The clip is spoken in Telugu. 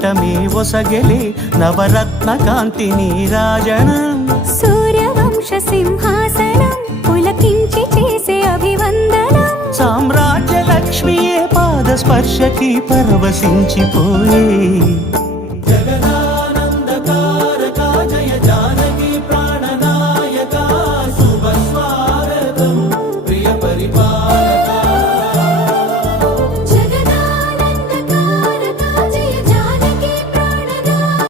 కూటమి ఒసగెలే నవరత్న కాంతి నీరాజనం సూర్యవంశ సింహాసనం పులకించి చేసే అభివందనం సామ్రాజ్య లక్ష్మియే పాద స్పర్శకి పరవశించిపోయే